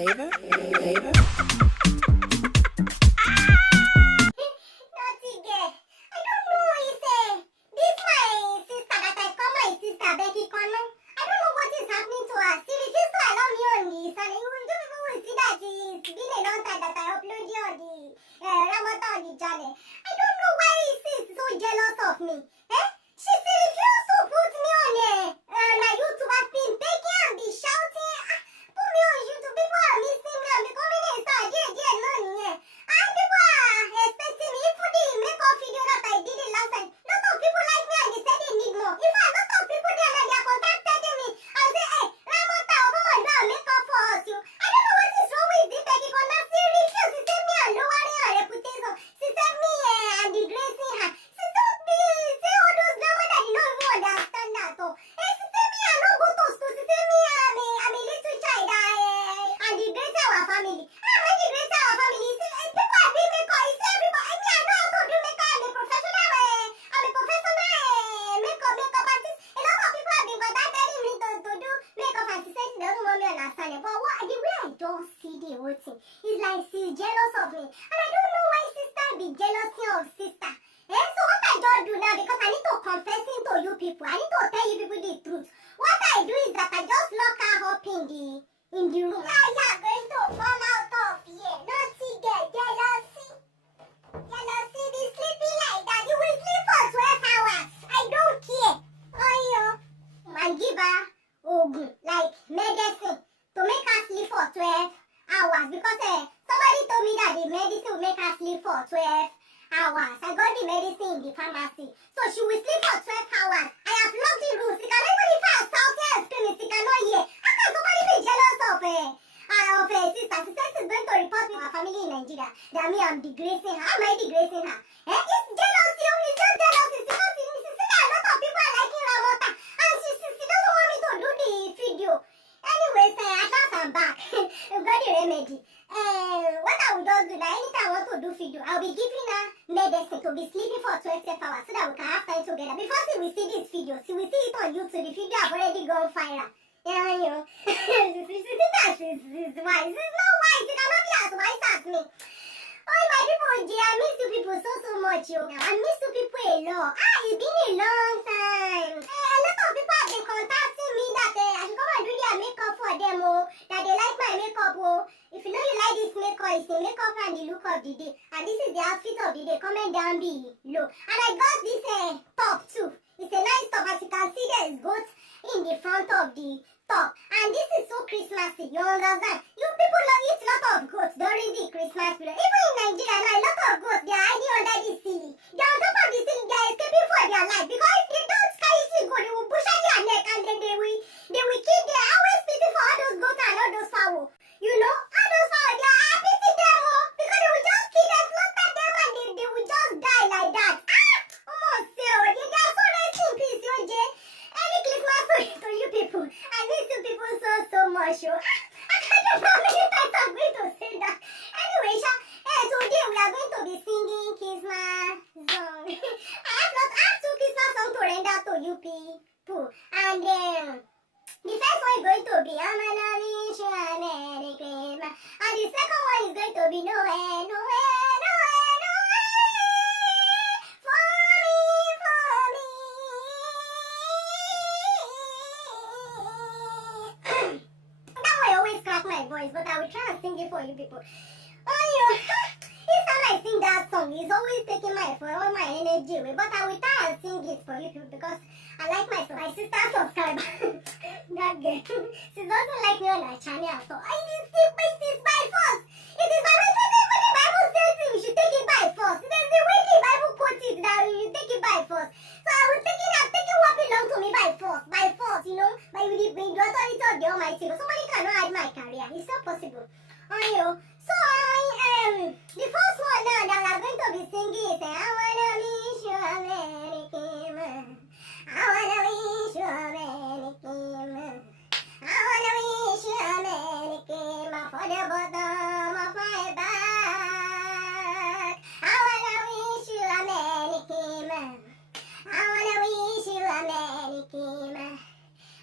Favor? Favor? Naughty girl. I don't know what you say. This my sister that I call my sister Becky Connor. I don't know what is happening to her. She refused to allow me on this, and you will see that it's been a long time that I upload you on the Ramota on the channel. I don't know why she's so jealous of me. Eh? She refused to put me on my YouTube. I've been begging and be shouting. Put me on YouTube. People are missing me. I'm becoming a star. Yeah. And people are expecting me. Even the makeup video that I did it last time, lot of people like me and they said they need more. In fact, lot of people there and they are contacting me and say, hey, Ramota, come on, do a makeup for us. You. I don't know what is wrong with this Becky Connor. She refused. She said me and lowering her reputation. She said me and degrading her. She told me, say all those drama that you don't even understand that. So, she said me I don't go to school. She said me I'm a little child and degrade our family. I'm a degrade our family. People are doing makeup. You see everybody. Me, I know how to do makeup. I'm a professional makeup artist. A lot of people have been contacting me to do makeup and she said she doesn't want me to understand it. But the way I don't see the whole thing is like she's jealous of me. And I don't know why sister be jealous of sister. So what I don't do now, because I need to confess to you people, I need to tell you people the truth. What I do is that I just lock her up in the room. Now you're going to fall out of here. Naughty girl, jealousy. Jealousy, be sleeping like that. You will sleep for 12 hours. I don't care. And give her like medicine to make her sleep for 12 hours. Because somebody told me that the medicine will make her sleep for 12 hours. I got the medicine in the pharmacy. So she will sleep for 12 hours. I have locked the room. She can even if I shout and scream, she cannot hear. How can somebody be jealous of her sister? She said she's going to report me to her family in Nigeria. That me, I'm degrading her. How am I degrading her? It's jealousy. It's just jealousy. She see that a lot of people are liking Ramota. And she doesn't want me to do the video. Anyways, at last I'm back. We've got the remedy. What I will just do that anytime I want to do video, I'll be giving her medicine to be sleeping for 12 hours so that we can have time together. Before she will see this video, she will see it on YouTube. The video have already gone viral. You know. She think that she's wise. She's not wise. She cannot be as wise as me. Oh my people, I miss you people so much, yo. I miss you people a lot. It's been a long time. A lot of people have been contacting me that I should come and do their makeup for them, that they like my makeup, If you know you like this makeup, it's the makeup and the look of the day. And this is the outfit of the day. Comment down below. And I got this top too. It's a nice top. As you can see, there is goat in the front of the top. And this is so Christmassy. You understand? You people eat a lot of goats during the Christmas period. Even in Nigeria, now, a lot of goats, they are hiding under the ceiling. They are on top of the ceiling. They are escaping for their life. Because if they don't carry the goat, they will butcher their neck and then they will kill. They are always pity for all those goats and all those fowl. You know, all those fowl, they are pity them, because they will just kill them, slaughter them, and they will just die like that. Almost so. They are so rest in peace, Jay. Any Christmas to you people. I miss you people so much, yo. I can't know how many times I'm going to say that. Anyway, today we are going to be singing Christmas song. I have two Christmas songs to render to you people. And the first one is going to be I'm an Amish Merry Christmas. And the second one is going to be Noel. My voice, but I will try and sing it for you people. Each time I sing that song, it's always taking all my energy away. But I will try and sing it for you people because I like my sister subscriber. That girl, she doesn't like me on her channel, so it is by force. It is by force. Even the Bible says we should take it by force. There's the way the Bible puts it that you take it by force. So I will take it. I'm taking what belongs to me by force, you know, by the authority of the Almighty. But somebody cannot hide my career. It's not possible. So the first one now that I'm going to be singing is I wanna wish you a Merry Christmas. I wanna wish you a Merry Christmas. I wanna wish you a Merry Christmas for the bottom of my back. I wanna wish you a Merry Christmas. I wanna wish you a Merry Christmas.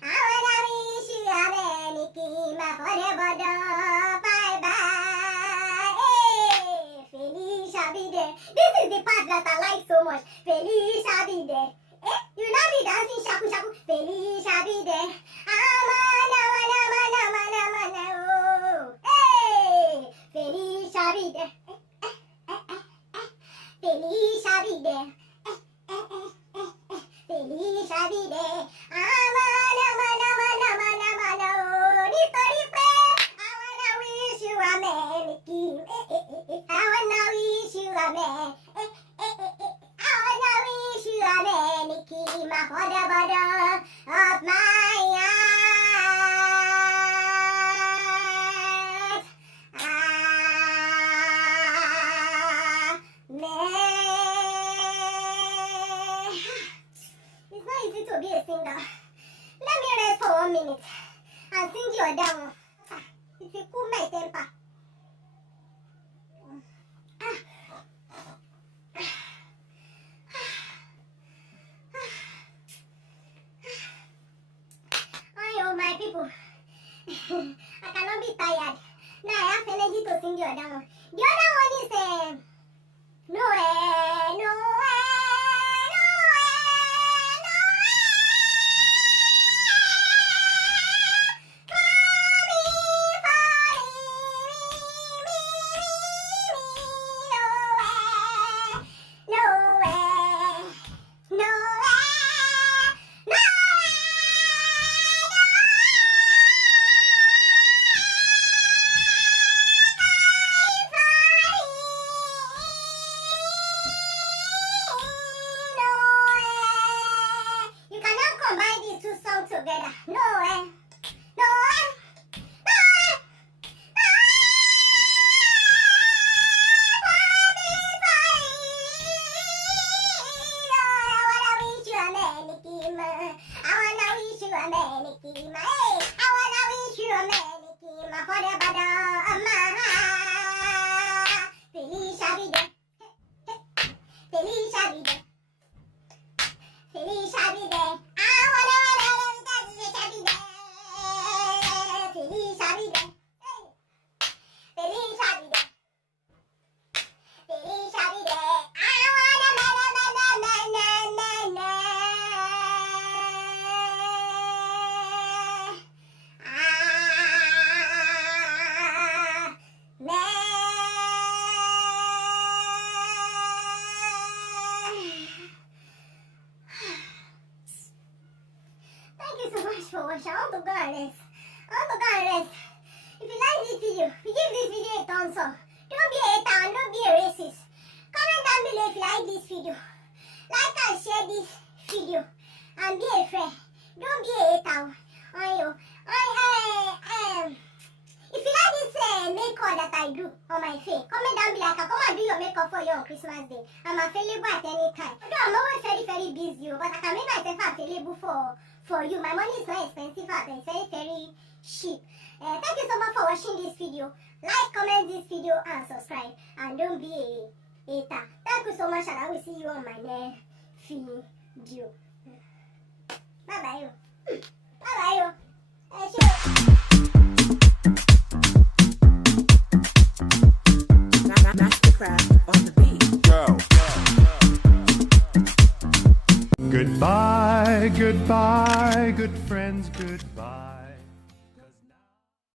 I wanna wish you a Merry Christmas for the bottom of my back. that I like so much. Feliz shall be there. Eh? You not be dancing shaku shaku. Feliz shall be there. Amana, mana, mana, mana, mana, oh. Hey! Feliz shall be there. Feliz shall be there. Feliz shall be there. Amana, mana, mana, mana, mana, oh. Nítorí pé I wanna wish you a Merry Christmas. I wanna wish you a Merry I wanna wish you a Merry Christmas for the bottom of my heart. It's not easy to be a singer. Let me rest for 1 minute and sing you down. It will cool my temper. Oh, my people. I cannot be tired. Now I have energy to sing the other one. The other one is no way, no way, no way, no way. No way, no way, no way. You cannot combine these two songs together. No way. No way. No way. No way. I wanna wish you a Merry Christmas. Hey, I wanna wish you a Merry Christmas for the bottom of my heart. Feliz shall be there. Feliz shall be there. Feliz shall be there. I wanna shall be there. Feliz shall be there. Feliz shall be there. Feliz shall be there. I wanna na Thank you so much for watching. I want to go and rest. If you like this video, give this video a thumbs up. Don't be a hater and don't be a racist. Comment down below if you like this video. Like and share this video. And be a friend. Don't be a hater on you. If you like this makeup that I do on my face, comment down below. I can come and do your makeup for you on Christmas Day. I'm available at any time. Although I'm always very, very busy, but I can make myself available for you. My money is not expensive out there. It's very, very cheap. Thank you so much for watching this video. Like, comment this video and subscribe. And don't be a hater. Thank you so much and I will see you on my next video. Bye-bye. Bye-bye. Mastercraft on the beat. Go. Goodbye, goodbye, good friends, goodbye.